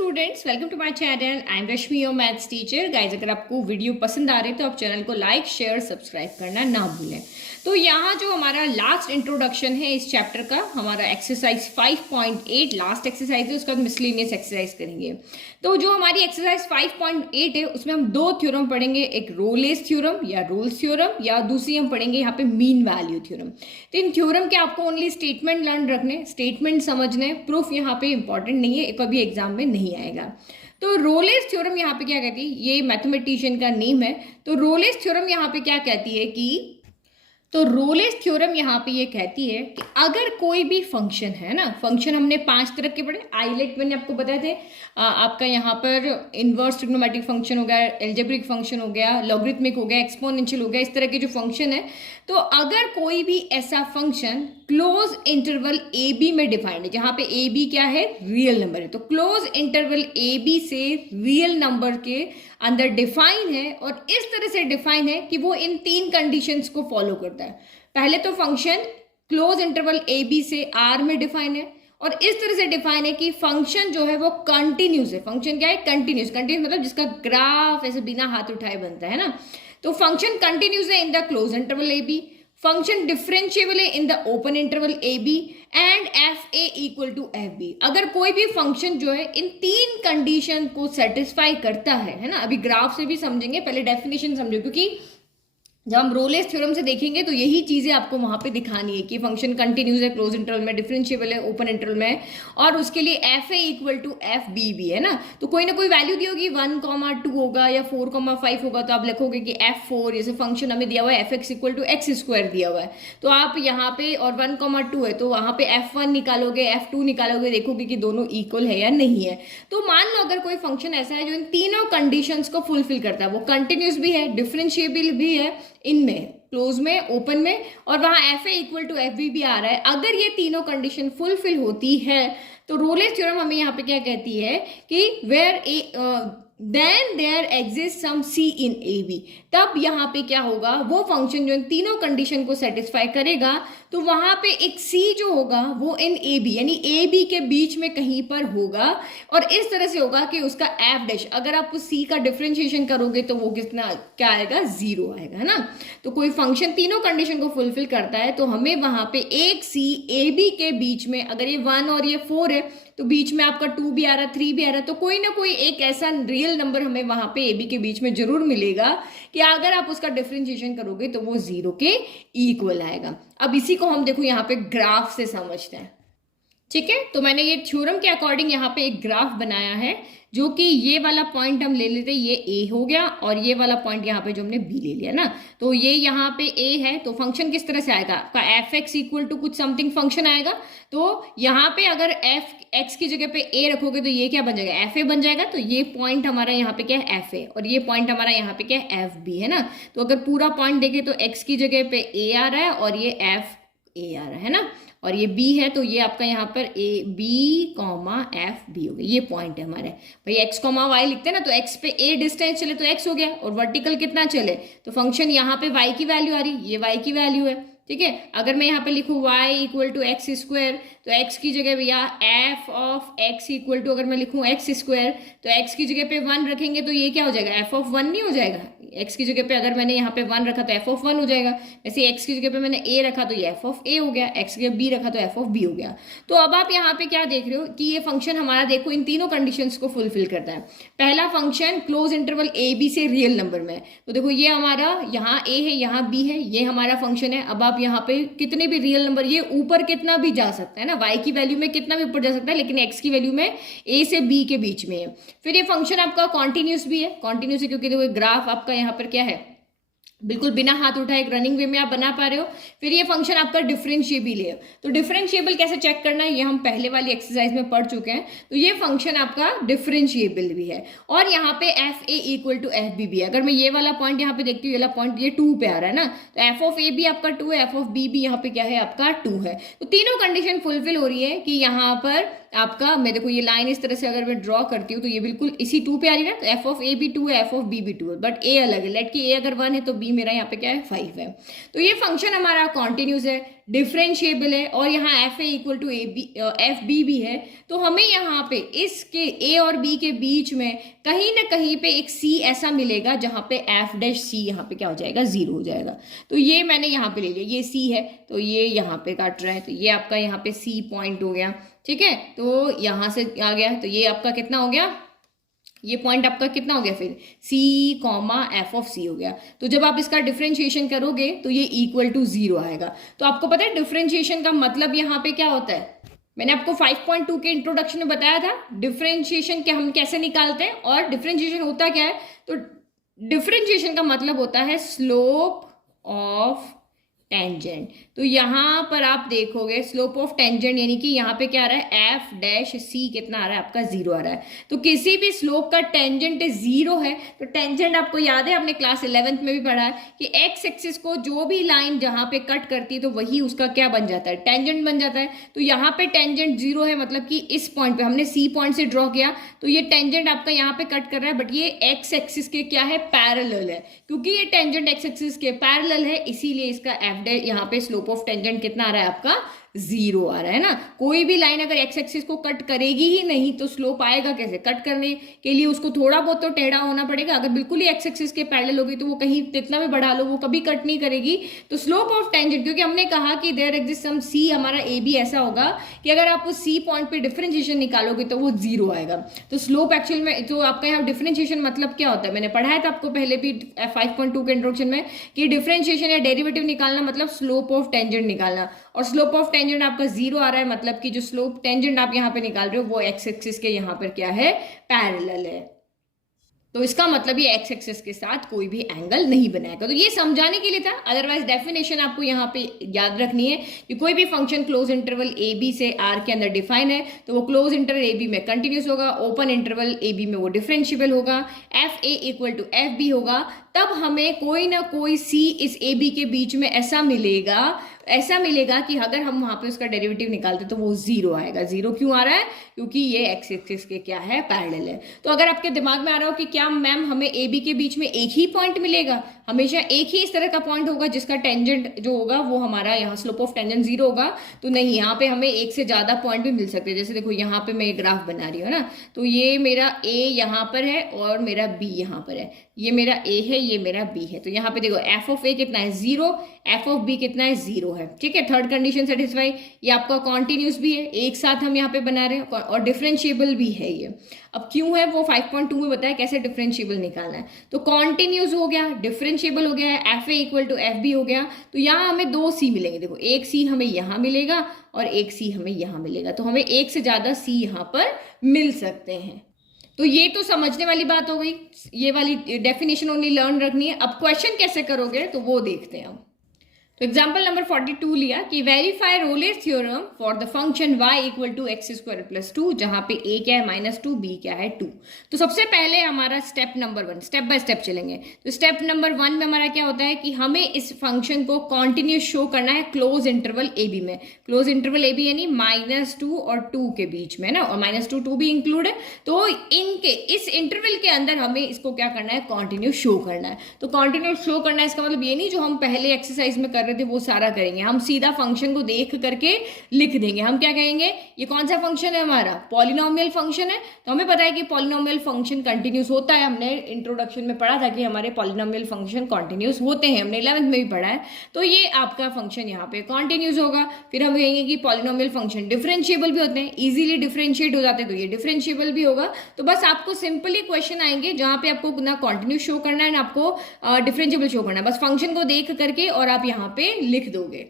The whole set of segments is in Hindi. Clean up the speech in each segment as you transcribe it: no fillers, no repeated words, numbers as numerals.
Students, welcome to my channel. I am Rashmi, your maths teacher. Guys, अगर आपको वीडियो पसंद आ रही है तो आप चैनल को लाइक शेयर सब्सक्राइब करना ना भूलें। तो यहाँ जो हमारा लास्ट इंट्रोडक्शन है इस चैप्टर का, हमारा एक्सरसाइज 5.8 लास्ट एक्सरसाइज है। उसके बाद मिसलेनियस एक्सरसाइज करेंगे। तो जो हमारी एक्सरसाइज 5.8 है उसमें हम दो थ्योरम पढ़ेंगे, एक रोलेस थ्योरम या रोल्स थ्योरम, या दूसरी हम पढ़ेंगे यहाँ पे मीन वैल्यू थ्योरम। तो इन थ्योरम के आपको ओनली स्टेटमेंट लर्न रखने, स्टेटमेंट समझने, प्रूफ यहाँ पे इंपॉर्टेंट नहीं है, कभी एग्जाम में नहीं आएगा। तो रोलेस थ्योरम यहाँ पे क्या कहती है, ये मैथमेटिशियन का नेम है। तो रोलेस थ्योरम यहाँ पे क्या कहती है कि रोलेस थ्योरम यहाँ पे ये कहती है कि अगर कोई भी फंक्शन है ना, फंक्शन हमने 5 तरह के पढ़े, आइलेट मैंने आपको बताए थे। आपका यहाँ पर इनवर्स ट्रिग्नोमेट्रिक फंक्शन हो गया, एल्जेब्रिक फंक्शन हो गया, लॉगरिथमिक हो गया, एक्सपोनेंशियल हो गया, इस तरह के जो फंक्शन है। तो अगर कोई भी ऐसा function close interval A B में डिफाइंड है, जहां पे ए बी क्या है, रियल नंबर है, तो क्लोज इंटरवल ए बी से रियल नंबर के अंदर डिफाइन है, और इस तरह से डिफाइन है कि वो इन 3 कंडीशंस को फॉलो करता है। पहले तो function close interval A B से आर में डिफाइन है, और इस तरह से डिफाइन है कि फंक्शन जो है वो कंटिन्यूस है। फंक्शन क्या है, कंटिन्यूस। कंटिन्यूस मतलब जिसका ग्राफ ऐसे बिना हाथ उठाए बनता है ना। तो फंक्शन कंटिन्यूस है in the close interval A B, function differentiable है in the open interval A B, and F A equal to F B. अगर कोई भी फंक्शन जो है इन 3 कंडीशन को सेटिस्फाई करता है ना। अभी ग्राफ से भी समझेंगे, पहले डेफिनेशन समझो, क्योंकि जब हम रोलेस थ्योरम से देखेंगे तो यही चीजें आपको वहां पे दिखानी है कि फंक्शन कंटिन्यूस है क्लोज इंटरवल में, डिफरेंशिएबल है ओपन इंटरवल में, और उसके लिए F A equal to F B भी है ना। तो कोई ना कोई वैल्यू दी होगी, 1,2 होगा या 4,5 होगा, तो आप लिखोगे कि F4, जैसे फंक्शन हमें दिया हुआ है fx equal to x square दिया हुआ है, तो आप यहाँ पे, और 1,2 है तो वहां पे F1 निकालोगे, F2 निकालोगे, देखोगे कि दोनों इक्वल है या नहीं है। तो मान लो अगर कोई फंक्शन ऐसा है जो इन तीनों कंडीशंस को फुलफिल करता है, वो कंटिन्यूस भी है, डिफरेंशिएबल भी है, इनमें क्लोज में, ओपन में, और वहां F A equal to F B भी आ रहा है। अगर ये तीनों कंडीशन फुलफिल होती है तो रोलेस थ्योरम हमें यहाँ पे क्या कहती है कि where A then there exist some C in A B. तब यहाँ पे क्या होगा, वो फंक्शन जो इन तीनों कंडीशन को सेटिस्फाई करेगा, तो वहां पे एक सी जो होगा वो इन ए बी, यानी ए बी के बीच में कहीं पर होगा, और इस तरह से होगा कि उसका एफ डैश, अगर आप उस सी का डिफरेंशिएशन करोगे तो वो कितना क्या आएगा, 0 आएगा, है ना। तो कोई फंक्शन तीनों कंडीशन को फुलफिल करता है तो हमें वहां पे एक सी ए बी के बीच में, अगर ये 1 और ये 4 है तो बीच में आपका 2 भी आ रहा है, 3 भी आ रहा है, तो कोई ना कोई एक ऐसा रियल नंबर हमें वहां पे ए बी के बीच में जरूर मिलेगा कि अगर आप उसका डिफरेंशिएशन करोगे तो वो 0 के इक्वल आएगा। अब इसी को हम देखो यहाँ पे ग्राफ से समझते हैं, ठीक है। तो मैंने ये थ्योरम के अकॉर्डिंग यहाँ पे एक ग्राफ बनाया है, जो कि ये वाला पॉइंट हम ले लेते, ये ए हो गया, और ये वाला पॉइंट यहाँ पे जो हमने बी ले लिया ना, तो ये यहाँ पे ए है। तो फंक्शन किस तरह से आएगा, आपका एफ एक्स इक्वल टू कुछ समथिंग फंक्शन आएगा। तो यहाँ पे अगर एफ एक्स की जगह पे ए रखोगे तो ये क्या बन जाएगा, एफ ए बन जाएगा। तो ये पॉइंट हमारा यहाँ पे क्या है, एफ ए, और ये पॉइंट हमारा यहाँ पे क्या है, एफ बी, है ना। तो अगर पूरा पॉइंट देखें तो एक्स की जगह पे ए आ रहा है और ये एफ ए आ रहा है ना, और ये बी है, तो ये आपका यहाँ पर A B comma F B हो गया। ये पॉइंट है हमारे, भाई एक्स कॉमा वाई लिखते हैं ना, तो एक्स पे ए डिस्टेंस चले तो एक्स हो गया, और वर्टिकल कितना चले तो फंक्शन यहाँ पे वाई की वैल्यू आ रही, ये वाई की वैल्यू है, ठीक है। अगर मैं यहाँ पे लिखूँ y equal to x square, तो x की जगह भैया F of x equal to, अगर मैं लिखूँ एक्स स्क्वायर, तो x की जगह पे 1 रखेंगे तो ये क्या हो जाएगा, f ऑफ 1 नहीं हो जाएगा। x की जगह पे अगर मैंने यहाँ पे 1 रखा तो f ऑफ 1 हो जाएगा, वैसे x की जगह पे मैंने a रखा तो ये f ऑफ a हो गया, x की जगह b रखा तो f ऑफ b हो गया। तो अब आप यहाँ पे क्या देख रहे हो कि ये फंक्शन हमारा देखो इन तीनों कंडीशंस को फुलफिल करता है। पहला function close interval a b से रियल नंबर में, तो देखो ये हमारा यहाँ a है, यहाँ b है, ये हमारा फंक्शन है। अब आप यहाँ पे कितने भी रियल नंबर, ये ऊपर कितना भी जा सकता है ना, y की वैल्यू में कितना भी ऊपर जा सकता है, लेकिन x की वैल्यू में a से b के बीच में है। फिर ये फंक्शन आपका कॉन्टिन्यूस भी है, कॉन्टिन्यूस है क्योंकि देखो ग्राफ आपका यहाँ पर क्या है, बिल्कुल बिना हाथ उठाए एक रनिंग वे में आप बना पा रहे हो। फिर ये फंक्शन आपका डिफरेंशिएबल है, तो डिफरेंशिएबल कैसे चेक करना है ये हम पहले वाली एक्सरसाइज में पढ़ चुके हैं। तो ये फंक्शन आपका डिफरेंशिएबल भी है, और यहाँ पे F A equal to F B भी है। अगर मैं ये वाला पॉइंट यहाँ पे देखती हूँ, ये वाला पॉइंट ये 2 पे आ रहा है ना, तो एफ ऑफ ए भी आपका 2 है, एफ ऑफ बी भी यहाँ पे क्या है, आपका 2 है। तो तीनों कंडीशन फुलफिल हो रही है कि यहाँ पर आपका, मैं देखो ये लाइन इस तरह से अगर मैं ड्रॉ करती हूँ तो ये बिल्कुल इसी 2 पे आ रही है ना, तो एफ ऑफ ए भी 2 है, एफ ऑफ बी भी 2 है, बट ए अलग है। लेट की ए अगर 1 है तो बी मेरा यहाँ पे क्या है 5 है। तो ये फंक्शन हमारा कॉन्टिन्यूस है, डिफरेंशिएबल है, और यहाँ F A equal to A B, F B भी है। तो हमें यहाँ पे इसके ए और बी के बीच में कहीं ना कहीं पे एक सी ऐसा मिलेगा जहाँ पे एफ डैश सी यहाँ पे क्या हो जाएगा 0 हो जाएगा। तो ये मैंने यहाँ पे ले लिया, ये सी है तो ये यहाँ पे काट रहा है, तो ये आपका यहाँ पे सी पॉइंट हो गया। ठीक है, तो यहाँ से आ गया, तो ये आपका कितना हो गया, ये पॉइंट आपका कितना हो गया फिर c कॉमा एफ ऑफ सी हो गया। तो जब आप इसका डिफरेंशिएशन करोगे तो ये इक्वल टू 0 आएगा। तो आपको पता है डिफरेंशिएशन का मतलब यहाँ पे क्या होता है, मैंने आपको 5.2 के इंट्रोडक्शन में बताया था डिफरेंशिएशन के हम कैसे निकालते हैं, और डिफरेंशिएशन होता क्या है, तो डिफरेंशिएशन का मतलब होता है स्लोप ऑफ टेंजेंट। तो यहाँ पर आप देखोगे स्लोप ऑफ टेंजेंट यानी कि यहाँ पे क्या आ रहा है एफ डैश सी कितना आ रहा है आपका 0 आ रहा है। तो किसी भी स्लोप का टेंजेंट 0 है, तो टेंजेंट आपको याद है आपने क्लास 11th में भी पढ़ा है कि एक्स एक्सिस को जो भी लाइन जहाँ पे कट करती है तो वही उसका क्या बन जाता है, टेंजेंट बन जाता है। तो यहाँ पे टेंजेंट 0 है, मतलब कि इस पॉइंट पे हमने सी पॉइंट से ड्रॉ किया तो ये टेंजेंट आपका यहाँ पे कट कर रहा है, बट ये एक्स एक्सिस के क्या है पैरेलल है। क्योंकि ये टेंजेंट एक्स एक्सिस के पैरेलल है इसीलिए इसका एफ डैश यहाँ पे स्लोप ऑफ टेंजेंट कितना आ रहा है आपका 0 आ रहा है ना। कोई भी लाइन अगर एक्स एक्सिस को कट करेगी ही नहीं तो स्लोप आएगा कैसे, कट करने के लिए उसको थोड़ा बहुत तो टेढ़ा होना पड़ेगा। अगर बिल्कुल ही एक्स एक्सिस के पैरेलल होगी तो वो कहीं कितना भी बढ़ा लो वो कभी कट नहीं करेगी। तो स्लोप ऑफ टेंजेंट, क्योंकि हमने कहा कि देयर एग्जिस्ट सम सी, हमारा ए भी ऐसा होगा कि अगर आप उस सी पॉइंट पे डिफरेंशिएशन निकालोगे तो वो 0 आएगा। तो स्लोप एक्चुअल में, तो आपका यहाँ डिफरेंशिएशन मतलब क्या होता है, मैंने पढ़ाया था आपको पहले भी 5.2 के इंट्रोडक्शन में कि डिफरेंशिएशन या डेरिवेटिव निकालना मतलब स्लोप ऑफ टेंजेंट निकालना, और स्लोप ऑफ टेंजेंट आपका 0 आ रहा है, मतलब कि जो स्लोप टेंजेंट आप यहाँ पे निकाल रहे हो वो एक्स एक्सिस के यहाँ पर क्या है पैरेलल है। तो इसका मतलब ये एक्स एक्सिस के साथ कोई भी एंगल नहीं बनाएगा। तो ये समझाने के लिए था, अदरवाइज डेफिनेशन आपको यहाँ पे याद रखनी है कि कोई भी function close interval A B से आर के अंदर डिफाइन है तो वो क्लोज इंटरवल ए बी में कंटिन्यूस होगा, ओपन इंटरवल ए बी में वो डिफरेंशिएबल होगा, F A equal to F B होगा। तब हमें कोई ना कोई सी इस ए बी के बीच में ऐसा मिलेगा कि अगर हम वहां पे उसका डेरिवेटिव निकालते तो वो 0 आएगा। 0 क्यों आ रहा है, क्योंकि ये एक्स एक्सिस के क्या है पैरेलल है। तो अगर आपके दिमाग में आ रहा हो कि क्या मैम हमें ए बी के बीच में एक ही पॉइंट मिलेगा, हमेशा एक ही इस तरह का पॉइंट होगा जिसका टेंजेंट जो होगा वो हमारा यहाँ स्लोप ऑफ टेंजेंट 0 होगा, तो नहीं, यहाँ पे हमें एक से ज्यादा पॉइंट भी मिल सकते हैं। जैसे देखो यहाँ पे मैं ये ग्राफ बना रही हूँ ना, तो ये मेरा ए यहाँ पर है और मेरा बी यहाँ पर है, ये मेरा ए है ये मेरा बी है। तो यहाँ पे देखो एफ ऑफ ए कितना है 0, एफ ऑफ बी कितना है 0 है। ठीक है, थर्ड कंडीशन सेटिस्फाई, ये आपका कॉन्टिन्यूस भी है, एक साथ हम यहाँ पे बना रहे हैं, और डिफरेंशिएबल भी है ये। अब क्यों है वो 5.2 में बताया कैसे डिफरेंशिएबल निकालना है। तो कॉन्टिन्यूस हो गया, डिफरेंशिएबल हो गया है, F A equal to F B हो गया। तो यहाँ हमें 2 सी मिलेंगे, देखो एक सी हमें यहाँ मिलेगा और एक सी हमें यहाँ मिलेगा, तो हमें एक से ज्यादा सी यहाँ पर मिल सकते हैं। तो ये तो समझने वाली बात हो गई, ये वाली डेफिनेशन ओनली लर्न रखनी है। अब क्वेश्चन कैसे करोगे तो वो देखते हैं हम। तो एग्जाम्पल नंबर 42 लिया कि verify Rolle's theorem for the function y equal to x square plus 2, जहां पे a क्या है -2, b क्या है 2। तो सबसे पहले हमारा step number 1, step by step चलेंगे। तो स्टेप नंबर 1 में हमारा क्या होता है कि हमें इस फंक्शन को कॉन्टिन्यूस शो करना है क्लोज इंटरवल ए बी में। क्लोज इंटरवल ए बी यानी -2 और 2 के बीच में ना, और -2 2 भी इंक्लूड है। तो इनके इस इंटरवल के अंदर हमें इसको क्या करना है, कॉन्टिन्यूस शो करना है। तो कॉन्टिन्यूस शो करना है इसका मतलब ये नहीं जो हम पहले एक्सरसाइज में कर थे वो सारा करेंगे, हम सीधा फंक्शन को देख करके लिख देंगे। हम क्या कहेंगे, ये कौन सा फंक्शन है हमारा, पॉलिनोमियल फंक्शन है। तो हमें पता है कि पॉलिनोमियल फंक्शन कंटिन्यूस होता है, हमने इंट्रोडक्शन में पढ़ा था कि हमारे पॉलिनोमियल फंक्शन कंटिन्यूस होते हैं, हमने 11th में भी पढ़ा है। तो ये आपका फंक्शन यहाँ पे कंटिन्यूस होगा। फिर हम कहेंगे कि पॉलिनोमियल फंक्शन डिफरेंशिएबल भी होते हैं, इजीली डिफरेंशिएट हो जाते हैं, तो ये डिफरेंशिएबल भी होगा। तो बस आपको सिंपली क्वेश्चन आएंगे जहां पे आपको ना कॉन्टिन्यूस शो करना है ना आपको डिफरेंशिएबल शो करना है, बस फंक्शन को देख करके और आप यहाँ पे लिख दोगे।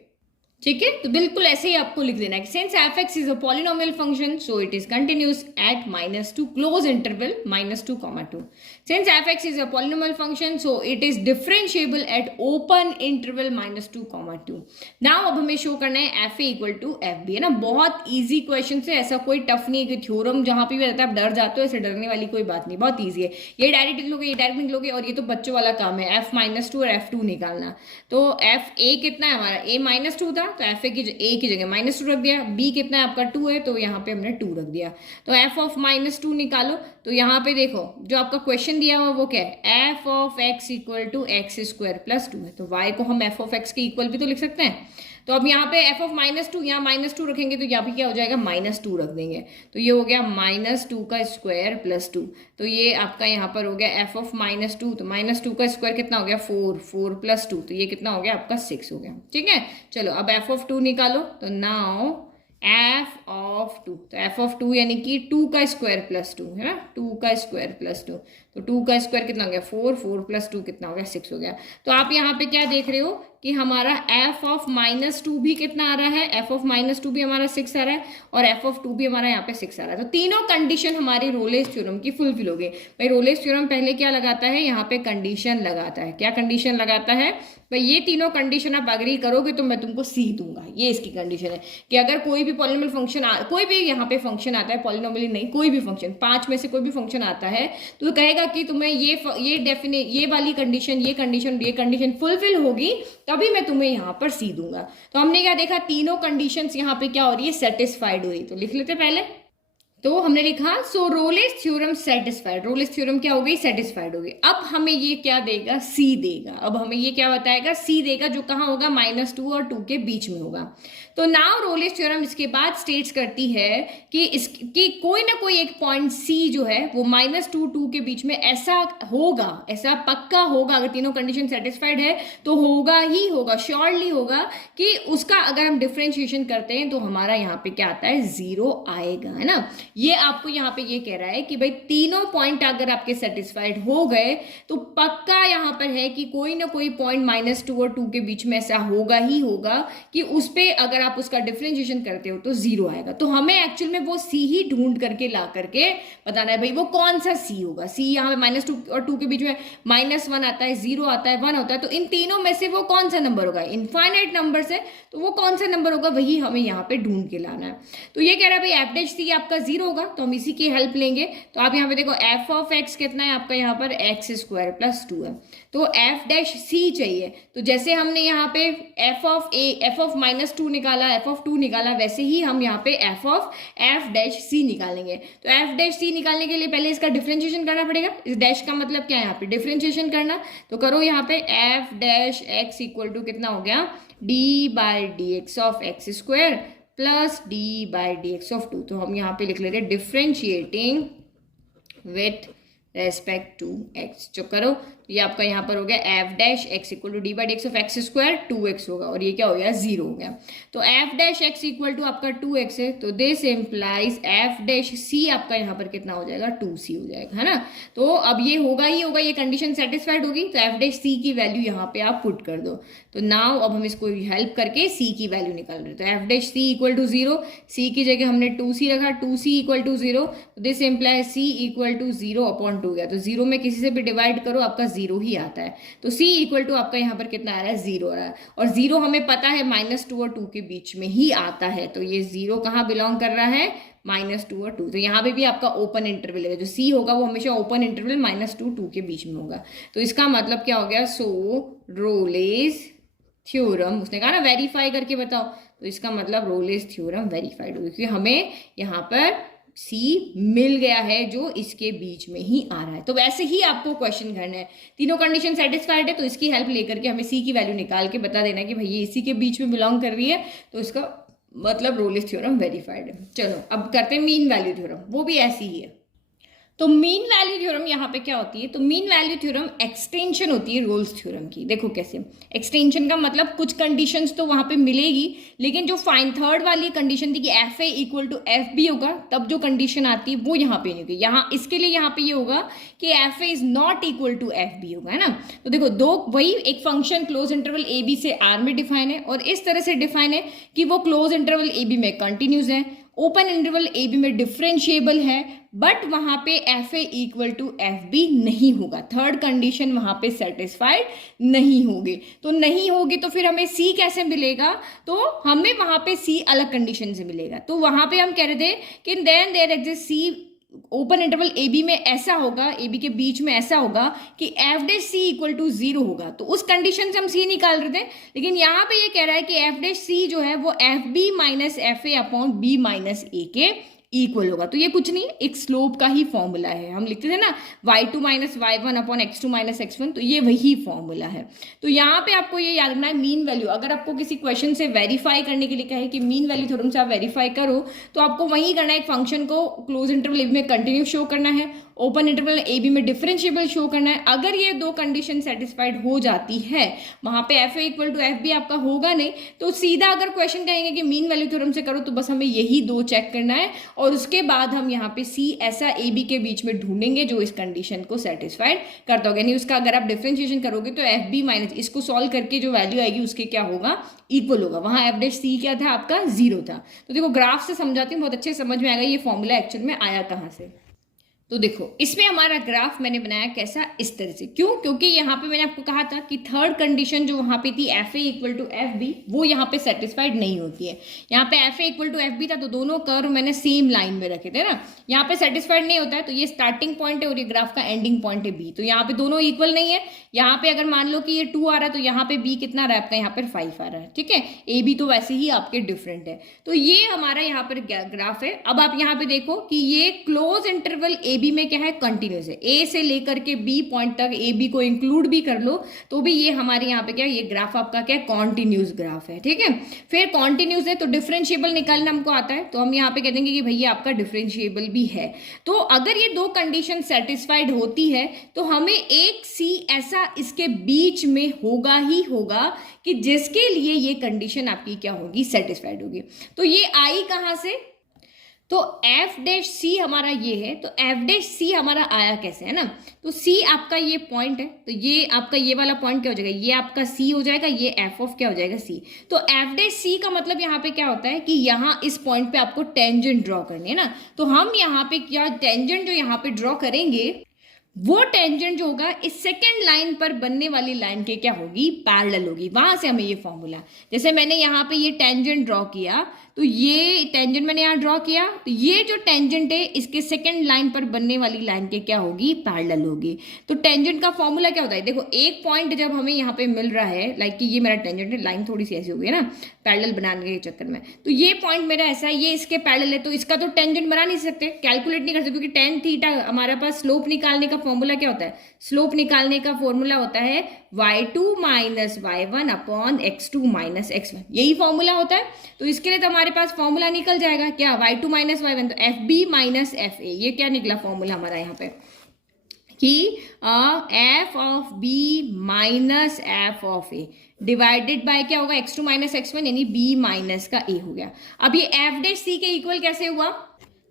ठीक है, तो बिल्कुल ऐसे ही आपको लिख देना है कि since F x is a polynomial function so it is continuous at -2 close interval -2, 2। Since F x is a polynomial function so it is differentiable at open interval -2, 2। Now अब हमें शो करना है F A equal to F B, है ना। बहुत ईजी क्वेश्चन है, ऐसा कोई टफ नहीं है कि थ्योरम जहां पे भी रहता है आप डर जाते हो, ऐसे डरने वाली कोई बात नहीं, बहुत ईजी है। ये डायरेक्ट लिख लोगे, ये डायरेक्ट लिख लोगे, और ये तो बच्चों वाला काम है, एफ -2 और F2 निकालना। तो एफ ए कितना है हमारा, ए -2 था, तो एफ ए की जगह -2 रख दिया, बी कितना है आपका 2 है तो यहाँ पे हमने 2 रख दिया। तो एफ ऑफ -2 निकालो, तो यहाँ पे देखो जो आपका क्वेश्चन दिया हुआ वो क्या है, F of x equal to x² + 2 है, तो y को हम एफ ऑफ एक्स के इक्वल भी तो लिख सकते हैं। तो अब यहाँ पे एफ ऑफ -2, यहाँ -2 रखेंगे तो यहाँ पे क्या हो जाएगा, -2 रख देंगे, तो ये हो गया -2 का स्क्वायर + 2, तो ये आपका यहाँ पर हो गया एफ ऑफ -2, तो -2 का स्क्वायर कितना हो गया 4 + 2, तो ये कितना हो गया आपका 6 हो गया। ठीक है, चलो अब एफ ऑफ 2 निकालो, तो नाउ एफ ऑफ 2, तो एफ ऑफ 2 यानी कि 2 का स्क्वायर + 2 है ना, 2 का स्क्वायर + 2, तो 2 का स्क्वायर कितना हो गया 4 + 2 कितना हो गया 6 हो गया। तो आप यहाँ पे क्या देख रहे हो कि हमारा एफ ऑफ -2 भी कितना आ रहा है, एफ ऑफ -2 भी हमारा 6 आ रहा है और एफ ऑफ 2 भी हमारा यहाँ पे 6 आ रहा है। तो तीनों कंडीशन हमारी रोलेस थ्योरम की फुलफिल हो गई। भाई रोलेस थ्योरम पहले क्या लगाता है, यहाँ पे कंडीशन लगाता है। क्या कंडीशन लगाता है भाई, ये तीनों कंडीशन आप अग्री करोगे तो मैं तुमको सी दूंगा। ये इसकी कंडीशन है कि अगर कोई भी पॉलिनोमियल फंक्शन कोई भी यहाँ पे फंक्शन आता है, पॉलिनोमियल नहीं कोई भी फंक्शन, 5 में से कोई भी फंक्शन आता है तो कहेगा कि तुम्हें ये वाली कंडीशन, ये कंडीशन फुलफिल होगी तभी मैं तुम्हें यहाँ पर सी दूंगा। तो हमने क्या देखा, तीनों कंडीशंस यहाँ पे क्या हो रही है, सेटिस्फाइड हो रही। तो लिख लेते पहले, तो हमने लिखा so Rolle's theorem satisfied, Rolle's theorem क्या हो गई, सेटिस्फाइड हो गई। अब हमें ये क्या देगा, सी देगा। अब हमें ये क्या बताएगा, सी देगा, जो कहाँ होगा -2 और 2 के बीच में होगा। तो नाउ रोलेस थ्योरम इसके बाद स्टेट्स करती है कि कोई ना कोई एक पॉइंट सी जो है वो -2 2 के बीच में ऐसा होगा, ऐसा पक्का होगा, अगर तीनों कंडीशन सेटिस्फाइड है तो होगा ही होगा, श्योरली होगा कि उसका अगर हम डिफरेंशिएशन करते हैं तो हमारा यहाँ पे क्या आता है, 0 आएगा, है ना। ये आपको यहाँ पे ये कह रहा है कि भाई तीनों पॉइंट अगर आपके सेटिस्फाइड हो गए तो पक्का यहाँ पर है कि कोई ना कोई पॉइंट -2 और 2 के बीच में ऐसा होगा ही होगा कि उस पे अगर आप उसका डिफरेंशिएशन करते हो तो 0 आएगा। तो हमें एक्चुअल में वो सी ही ढूंढ करके ला करके बताना है भाई वो कौन सा सी होगा। सी यहाँ पे -2 और 2 के बीच में -1 आता है, 0 आता है, 1 होता है, तो इन तीनों में से वो कौन सा नंबर होगा, इनफाइनाइट नंबर से, तो वो कौन सा नंबर होगा वही हमें यहाँ पे ढूंढ के लाना है। तो ये कह रहा है भाई एफ डैश सी आपका 0 होगा, तो हम इसी की हेल्प लेंगे। तो आप यहाँ पे देखो एफ ऑफ एक्स कितना है आपका, यहाँ पर x² + 2 है, तो एफ डैश सी चाहिए। तो जैसे हमने यहाँ पे एफ ऑफ -2 निकाला, एफ ऑफ 2 निकाला, वैसे ही हम यहाँ पे एफ डैश सी निकालेंगे। तो एफ डैश सी निकालने के लिए पहले इसका डिफरेंशिएशन करना पड़ेगा। इस डैश का मतलब क्या है, यहाँ पे डिफरेंशिएशन करना। तो करो यहाँ पे F dash x equal to कितना हो गया, d/dx of x² + d/dx of 2। तो हम यहाँ पे लिख लेते हैं differentiating with respect to x। जो करो ये आपका यहाँ पर हो गया F dash x equal to d/dx of x² 2x होगा, और ये क्या हो गया 0 हो गया। तो F dash x equal to आपका 2x है, तो this implies F dash C आपका यहाँ पर कितना हो जाएगा, 2c हो जाएगा, है ना। तो अब ये होगा ही होगा, ये कंडीशन सेटिस्फाइड होगी, तो एफ डैश सी की वैल्यू यहाँ पे आप पुट कर दो। तो नाउ अब हम इसको हेल्प करके सी की वैल्यू निकाल रहे हैं। तो F dash C equal to 0, C की जगह हमने 2c रखा, 2c equal to 0, this implies C equal to 0/2 गया। तो 0 में किसी से भी डिवाइड करो आपका 0 ही आता है। तो c इक्वल टू आपका यहाँ पर कितना आ रहा है, 0 आ रहा है, और 0 हमें पता है -2 और 2 के बीच में ही आता है। तो ये 0 कहाँ बिलोंग कर रहा है, -2 और 2। तो यहाँ पे भी आपका ओपन इंटरवल है, जो c होगा वो हमेशा ओपन इंटरवल -2 2 के बीच में होगा। तो इसका मतलब क्या हो गया, सो रोलेस थ्योरम, उसने कहा ना वेरीफाई करके बताओ, तो इसका मतलब रोलेस थ्योरम वेरीफाइड होगी, क्योंकि हमें यहाँ पर C मिल गया है जो इसके बीच में ही आ रहा है। तो वैसे ही आपको क्वेश्चन करना है, तीनों कंडीशन सेटिस्फाइड है तो इसकी हेल्प लेकर के हमें C की वैल्यू निकाल के बता देना है कि भाई ये इसी के बीच में बिलोंग कर रही है, तो इसका मतलब रोलेस थ्योरम वेरीफाइड है। चलो अब करते हैं मीन वैल्यू थ्योरम, वो भी ऐसी ही है। तो मीन वैल्यू थ्योरम यहाँ पे क्या होती है, तो मीन वैल्यू थ्योरम एक्सटेंशन होती है रोल्स थ्योरम की। देखो कैसे एक्सटेंशन का मतलब, कुछ कंडीशंस तो वहां पे मिलेगी, लेकिन जो थर्ड वाली कंडीशन थी कि F A equal to F B होगा, तब जो कंडीशन आती है वो यहाँ पे नहीं होगी। यहाँ इसके लिए यहाँ पे ये होगा कि F A is not equal to F B होगा, है ना। तो देखो दो वही एक function close interval A B से आर में डिफाइन है, और इस तरह से डिफाइन है कि वो क्लोज इंटरवल ए बी में कंटिन्यूस है, ओपन इंटरवल ए बी में डिफरेंशिएबल है, बट वहां पे F A equal to F B नहीं होगा। थर्ड कंडीशन वहां पे सेटिस्फाइड नहीं होगी। तो नहीं होगी तो फिर हमें सी कैसे मिलेगा, तो हमें वहां पे सी अलग कंडीशन से मिलेगा। तो वहां पे हम कह रहे थे कि then there exist C open interval A B में ऐसा होगा, ए बी के बीच में ऐसा होगा कि F dash C equal to 0 होगा, तो उस कंडीशन से हम सी निकाल रहे थे। लेकिन यहाँ पे ये कह रहा है कि एफ डैश सी जो है वो F B minus F A upon B minus A के इक्वल होगा। तो ये कुछ नहीं, एक स्लोप का ही फॉर्मूला है। हम लिखते थे ना y2 minus y1 upon x2 minus x1, तो ये वही फॉर्मूला है। तो यहाँ पे आपको ये याद रखना है मीन वैल्यू। अगर आपको किसी क्वेश्चन से वेरीफाई करने के लिए कहे कि मीन वैल्यू थ्योरम से आप वेरीफाई करो, तो आपको वही करना है, एक फंक्शन को क्लोज इंटरवल में कंटिन्यू शो करना है, ओपन इंटरवल ए बी में डिफरेंशिएबल शो करना है। अगर ये दो कंडीशन सेटिस्फाइड हो जाती है, वहां पे F A equal to F B आपका होगा नहीं, तो सीधा अगर क्वेश्चन कहेंगे कि मीन वैल्यू थ्योरम से करो, तो बस हमें यही दो चेक करना है और उसके बाद हम यहाँ पे सी ऐसा ए बी के बीच में ढूंढेंगे जो इस कंडीशन को सेटिस्फाइड करता होगा। यानी उसका अगर आप डिफरेंशिएशन करोगे तो एफ बी माइनस इसको सॉल्व करके जो वैल्यू आएगी उसके क्या होगा, इक्वल होगा। वहां एफ डैश सी क्या था आपका, 0 था। तो देखो ग्राफ से समझाती हूँ, बहुत अच्छे समझ में आएगा ये फॉर्मूला एक्चुअल में आया कहाँ से। तो देखो इसमें हमारा ग्राफ मैंने बनाया कैसा, इस तरह से। क्यों? क्योंकि यहाँ पे मैंने आपको कहा था कि थर्ड कंडीशन जो वहां पे थी F A equal to F B, वो यहाँ पे सेटिस्फाइड नहीं होती है। यहाँ पे F A equal to F B था तो दोनों कर्व मैंने सेम लाइन में रखे थे ना, यहाँ पे सेटिस्फाइड नहीं होता है। तो ये स्टार्टिंग पॉइंट है और ये ग्राफ का एंडिंग पॉइंट है बी, तो यहाँ पे दोनों इक्वल नहीं है। यहाँ पे अगर मान लो कि ये 2 आ रहा है तो यहाँ पे बी कितना रहा है आपका, यहाँ पर 5 आ रहा है, ठीक है। ए बी तो वैसे ही आपके डिफरेंट है। तो ये हमारा यहाँ पर ग्राफ है। अब आप यहाँ पे देखो कि ये क्लोज इंटरवल ए बी में क्या है, कंटिन्यूस है। ए से लेकर के बी पॉइंट तक ए बी को इंक्लूड भी कर लो तो भी ये हमारे यहाँ पे क्या है, ये ग्राफ आपका क्या है, कॉन्टिन्यूस ग्राफ है, ठीक है। फिर कॉन्टिन्यूस है तो डिफरेंशिएबल निकालना हमको आता है, तो हम यहाँ पे कह देंगे कि भैया आपका डिफरेंशिएबल भी है। तो अगर ये दो कंडीशन सेटिस्फाइड होती है तो हमें एक सी ऐसा इसके बीच में होगा ही होगा कि जिसके लिए ये कंडीशन आपकी क्या होगी, सेटिस्फाइड होगी। तो ये आई कहां से, तो एफ डैश सी हमारा ये है, तो एफ डैश सी हमारा आया कैसे, है ना। तो सी आपका ये पॉइंट है, तो ये आपका ये वाला पॉइंट क्या हो जाएगा, ये आपका सी हो जाएगा, ये एफ ऑफ क्या हो जाएगा, सी। तो एफ डैश सी का मतलब यहाँ पे क्या होता है कि यहाँ इस पॉइंट पे आपको टेंजेंट ड्रॉ करनी है ना। तो हम यहाँ पे क्या टेंजेंट जो यहाँ पे ड्रॉ करेंगे, वो टेंजेंट जो होगा इस सेकेंड लाइन पर बनने वाली लाइन के क्या होगी, पैरेलल होगी। वहां से हमें ये फॉर्मूला, जैसे मैंने यहाँ पे ये टेंजेंट ड्रॉ किया, तो ये टेंजेंट मैंने यहाँ ड्रॉ किया, तो ये जो टेंजेंट है इसके सेकंड लाइन पर बनने वाली लाइन के क्या होगी, पैरेलल होगी। तो टेंजेंट का फॉर्मूला क्या होता है, देखो एक पॉइंट जब हमें यहाँ पे मिल रहा है, लाइक कि ये मेरा टेंजेंट है, लाइन थोड़ी सी ऐसी होगी ना पैरेलल बनाने के चक्कर में, तो ये पॉइंट मेरा ऐसा है, ये इसके पैरेलल है, तो इसका तो टेंजेंट बना नहीं सकते, कैलकुलेट नहीं कर सकते, क्योंकि टेन थीटा हमारे पास स्लोप निकालने का फॉर्मूला क्या होता है, स्लोप निकालने का फॉर्मूला होता है y2 minus y1 upon x2 minus x1, यही फॉर्मूला होता है। तो इसके लिए तो हमारे पास फॉर्मूला निकल जाएगा क्या, y2 माइनस y1, तो F B minus F A, ये क्या निकला फॉर्मूला हमारा यहाँ पे कि F of B minus F of A divided by क्या होगा, x2 माइनस x1, यानी b माइनस का a हो गया। अब ये एफ डैश सी के इक्वल कैसे हुआ,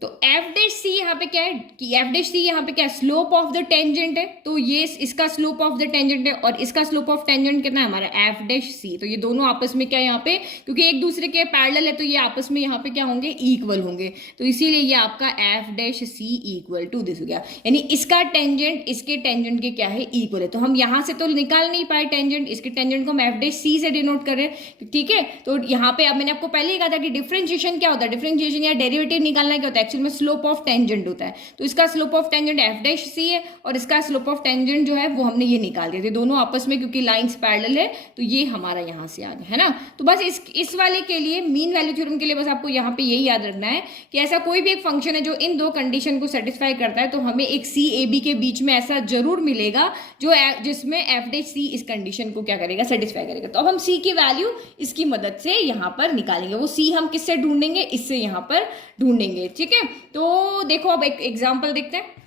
तो एफ डैश सी यहाँ पे क्या है कि एफ डैश सी यहाँ पे क्या है, स्लोप ऑफ द टेंजेंट है, तो ये इसका स्लोप ऑफ द टेंजेंट है और इसका स्लोप ऑफ टेंजेंट कितना है हमारा, एफ डैश सी। तो ये दोनों आपस में क्या है यहाँ पे, क्योंकि एक दूसरे के पैरेलल है तो ये आपस में यहाँ पे क्या होंगे, इक्वल होंगे, तो इसीलिए ये आपका F dash C equal to this हो गया, यानी इसका टेंजेंट इसके टेंजेंट के क्या है, इक्वल है। तो हम यहाँ से तो निकाल नहीं पाए टेंजेंट, इसके टेंजेंट को हम एफ डैश सी से डिनोट कर रहे हैं, ठीक है। तो यहाँ पे अब मैंने आपको पहले ही कहा था कि डिफरेंशिएशन क्या होता है, डिफरेंशिएशन या डेरिवेटिव निकालना क्या होता है, एक्चुअल में स्लोप ऑफ टेंजेंट होता है। तो इसका slope of tangent F dash C है और इसका स्लोप ऑफ टेंजेंट जो है वो हमने ये निकाल दिया थे, दोनों आपस में क्योंकि लाइंस पैरेलल है, तो ये हमारा यहाँ से आ गया, है ना। तो बस इस वाले के लिए मीन वैल्यू थ्योरम के लिए बस आपको यहाँ पे यही याद रखना है कि ऐसा कोई भी एक फंक्शन है जो इन दो कंडीशन को सेटिस्फाई करता है, तो हमें एक सी ए बी के बीच में ऐसा जरूर मिलेगा जो जिसमें एफ डैश सी इस कंडीशन को क्या करेगा, सेटिस्फाई करेगा। तो अब हम सी की वैल्यू इसकी मदद से यहाँ पर निकालेंगे, वो सी हम किससे ढूंढेंगे, इससे यहाँ पर ढूंढेंगे, ठीक है। तो देखो अब एक एग्जांपल देखते हैं।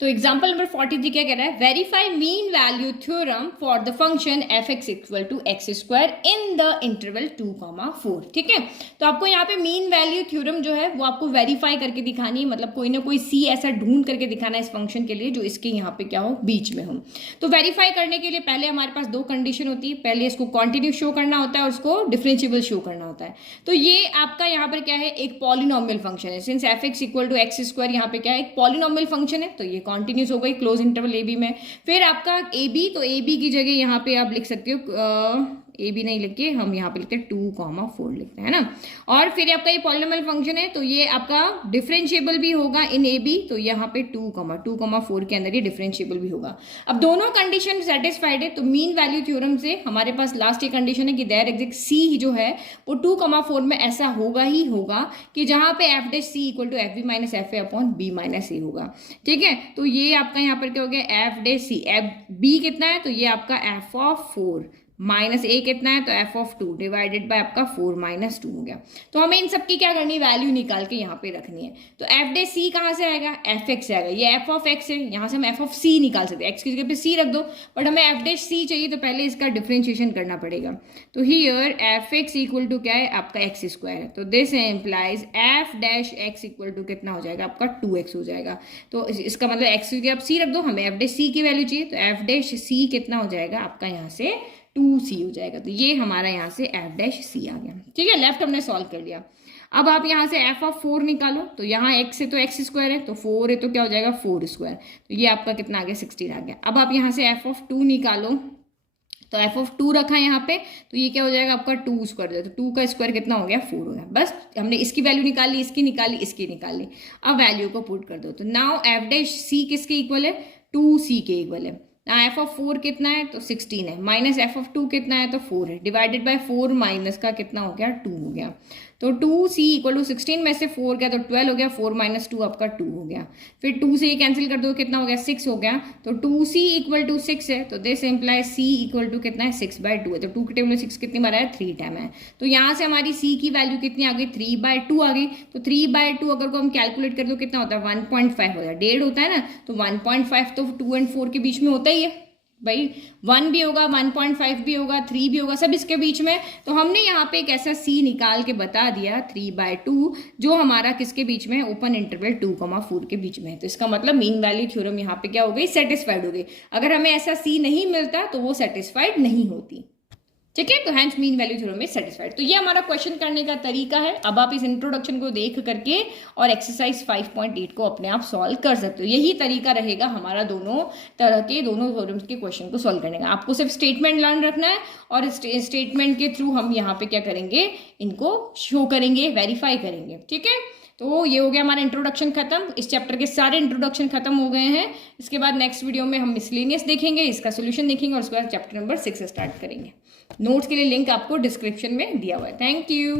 तो एग्जाम्पल नंबर 43 क्या कह रहा है, verify mean value theorem for the function F x equal to x square in the interval 2,4, ठीक है। तो आपको यहाँ पे मीन वैल्यू थ्योरम जो है वो आपको वेरीफाई करके दिखानी है, मतलब कोई ना कोई सी ऐसा ढूंढ करके दिखाना है इस फंक्शन के लिए जो इसके यहाँ पे क्या हो, बीच में हो। तो वेरीफाई करने के लिए पहले हमारे पास दो कंडीशन होती है, पहले इसको कॉन्टिन्यू शो करना होता है और उसको डिफरेंशिएबल शो करना होता है। तो ये आपका यहाँ पर क्या है, एक पॉलिनोमियल फंक्शन है, since F x equal to x square यहाँ पे क्या है, एक पॉलिनोमियल फंक्शन है, तो ये कॉन्टिन्यूस हो गई क्लोज इंटरवल ए बी में। फिर आपका ए बी, तो ए बी की जगह यहाँ पे आप लिख सकते हो ए बी नहीं लिख के हम यहाँ पे लिखते हैं 2,4 लिखते हैं ना। और फिर आपका ये पॉलिनोमियल फंक्शन है तो ये आपका डिफरेंशिएबल भी होगा इन ए बी, तो यहाँ पे 2,4 के अंदर ये डिफरेंशिएबल भी होगा। अब दोनों कंडीशन सेटिस्फाइड है तो मीन वैल्यू थ्योरम से हमारे पास लास्ट ये कंडीशन है कि देयर एग्जिस्ट सी जो है वो 2,4 में ऐसा होगा ही होगा कि जहां पे F dash C equal to F B minus F A upon B minus A होगा। ठीक है, तो ये आपका यहाँ पर क्या हो गया, एफ डैश सी, एफ बी कितना है तो ये आपका एफ ऑफ 4 माइनस ए कितना है तो एफ ऑफ 2 डिवाइडेड बाय आपका 4 माइनस 2 हो गया। तो हमें इन सब की क्या करनी है, वैल्यू निकाल के यहाँ पे रखनी है। तो एफ डे सी कहाँ से आएगा, एफ एक्स से आएगा, ये एफ ऑफ एक्स है, यहाँ से हम एफ ऑफ सी निकाल सकते हैं, एक्स की जगह पे सी रख दो, बट हमें एफ डे सी चाहिए तो पहले इसका डिफरेंशिएशन करना पड़ेगा। तो here F x equal to क्या है आपका एक्स स्क्वायर है, तो this implies F dash x equal to कितना हो जाएगा आपका 2x हो जाएगा। तो इसका मतलब एक्स की जगह आप सी रख दो, हमें एफ डे सी की वैल्यू चाहिए, तो एफ डैश सी कितना हो जाएगा आपका यहाँ से 2c हो जाएगा। तो ये हमारा यहाँ से एफ डैश सी आ गया। ठीक है, लेफ्ट हमने सॉल्व कर लिया। अब आप यहाँ से एफ ऑफ 4 निकालो, तो यहाँ x है तो एक्स स्क्वायर है, तो 4 है तो क्या हो जाएगा 4 स्क्वायर, तो ये आपका कितना आ गया 16 आ गया। अब आप यहाँ से एफ ऑफ 2 निकालो, तो एफ ऑफ 2 रखा है यहाँ पे, तो ये क्या हो जाएगा आपका 2 स्क्वायर, तो 2 का स्क्वायर कितना हो गया 4 हो गया। बस हमने इसकी वैल्यू निकाली, इसकी निकाली, इसकी निकाली। अब वैल्यू को पुट कर दो, तो नाउ एफ डैश सी किसके इक्वल है, 2c के इक्वल है। एफ ऑफ 4 कितना है तो 16 है, माइनस एफ ऑफ 2 कितना है तो 4 है, डिवाइडेड बाय 4 माइनस का कितना हो गया 2 हो गया। तो 2c इक्वल टू 16 में से 4 गया तो 12 हो गया, 4 माइनस 2 आपका 2 हो गया। फिर 2 से ये कैंसिल कर दो, कितना हो गया 6 हो गया। तो 2c इक्वल टू 6 है, तो this implies c equal to कितना है 6/2 है, तो 2 के टेबल में 6 कितनी बार है 3 टाइम है। तो यहाँ से हमारी c की वैल्यू कितनी आ गई 3/2 आ गई। तो 3/2 अगर को हम कैलकुलेट कर दो कितना होता है 1.5 होता है, 1.5 होता है ना, तो 1.5 तो 2 और 4 के बीच में होता ही है भाई, 1 भी होगा 1.5 भी होगा 3 भी होगा, सब इसके बीच में। तो हमने यहाँ पे एक ऐसा c निकाल के बता दिया 3/2 जो हमारा किसके बीच में, ओपन इंटरवल 2,4 के बीच में है। तो इसका मतलब मीन वैल्यू थ्योरम यहाँ पे क्या हो गई, सेटिस्फाइड हो गई। अगर हमें ऐसा c नहीं मिलता तो वो सेटिस्फाइड नहीं होती। ठीक है, तो हैंस मीन वैल्यू थ्योरम में सेटिस्फाइड। तो ये हमारा क्वेश्चन करने का तरीका है। अब आप इस इंट्रोडक्शन को देख करके और एक्सरसाइज 5.8 को अपने आप सॉल्व कर सकते हो। यही तरीका रहेगा हमारा दोनों तरह के दोनों थ्योरम्स के क्वेश्चन को सॉल्व करने का। आपको सिर्फ स्टेटमेंट लर्न रखना है और स्टेटमेंट के थ्रू हम यहाँ पे क्या करेंगे, इनको शो करेंगे, वेरीफाई करेंगे। ठीक है, तो ये हो गया हमारा इंट्रोडक्शन खत्म। इस चैप्टर के सारे इंट्रोडक्शन खत्म हो गए हैं। इसके बाद नेक्स्ट वीडियो में हम मिसलेनियस देखेंगे, इसका सोल्यूशन देखेंगे और उसके बाद चैप्टर नंबर 6 स्टार्ट करेंगे। नोट्स के लिए लिंक आपको डिस्क्रिप्शन में दिया हुआ है। Thank you.